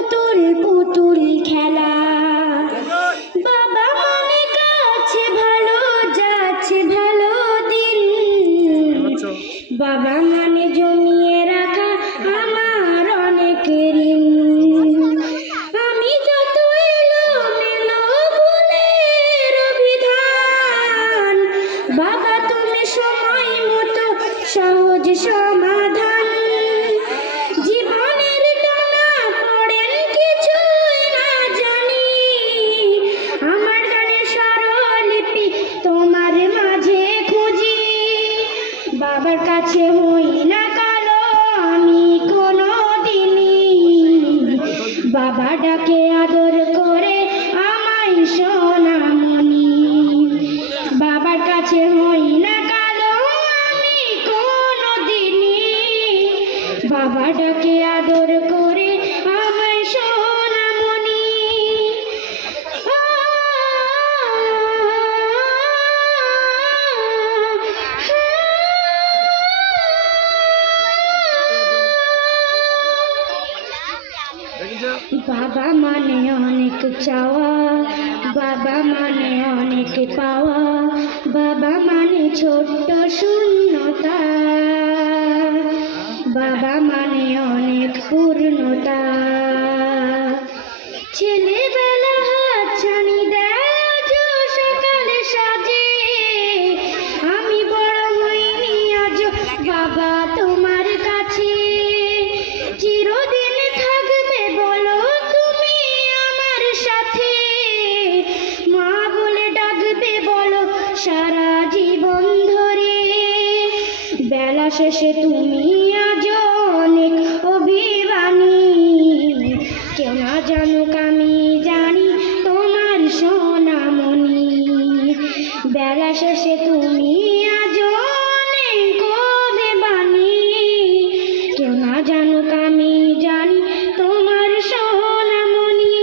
পুতুল পুতুল খেলা। বাবা মানে কাছে ভালো যাচ্ছে ভালো দিন, বাবা মানে জমিয়ে রাখা আমার অনেক ঋণ। আমি যত এলোমেলো ভুলের বিধান, বাবা তুমি সময় মতো সহজ সমাধান। জীবনের টানা পড়েন কিছুই না জানি, আমার গানের স্বরলিপি তোমার মাঝে খুঁজি। বাবার কাছে হই না কালো আমি কোনো দিনই, বাবা ডাকে আদর করে আমায় সোনামণি। বাবার কাছে হই না কালো আমি কোনো দিনই, বাবা ডাকে আদর করে আমায় সোনামণি। বাবা মানে অনেক চাওয়া, বাবা মানে অনেক পাওয়া, বাবা মানে ছোট্ট শূন্যতা, বাবা মানে অনেক পূর্ণতা। ছেলেবেলা হাতছানি দেয় আজ সকালে সাজে, আমি বড় হইনি আজ বাবা তোমার কাছে। চিরদিন থাকবে বলো তুমি আমার সাথে, মা বলে ডাকবে বলো সারা জীবন ধরে। বেলা শেষে তুমি আজ অনেক অভিমানী, কেউ না জানুক আমি জানি তোমার সোনামণি। বেলা শেষে তুমি আজ অনেক অভিমানী, কেউ না জানুক আমি জানি তোমার সোনামণি।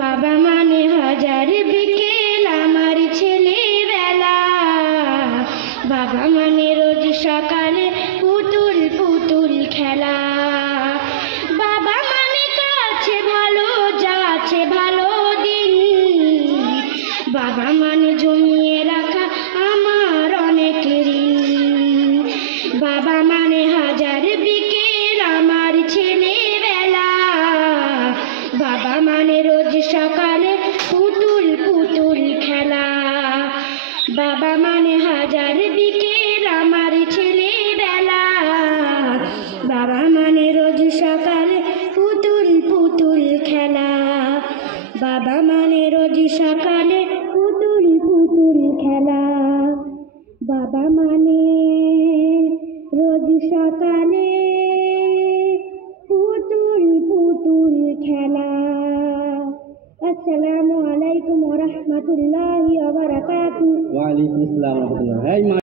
বাবা মানে হাজার বিকেল আমার ছেলেবেলা, বাবা মানে রোজ সকালে পুতুল পুতুল খেলা। বাবা মানে কাছে ভালো যাচ্ছে ভালো দিন, বাবা মানে জমিয়ে রাখা আমার অনেক ঋণ। বাবা মানে হাজার বিকেল আমার ছেলেবেলা, বাবা মানে রোজ সকালে পুতুল পুতুল খেলা। বাবা মানে হাজার বিকেল আমার ছেলেবেলা, বাবা মানে রোজ সকালে পুতুল পুতুল খেলা। বাবা মানে রোজ সকালে পুতুল পুতুল খেলা। বাবা মানে রোজ সকালে পুতুল পুতুল খেলা। আসসালামু আলাইকুম ওয়া রাহমাতুল্লাহি ওয়া বারাকাতুহু। ওয়া আলাইকুম আসসালাম ওয়া রাহমাতুল্লাহ।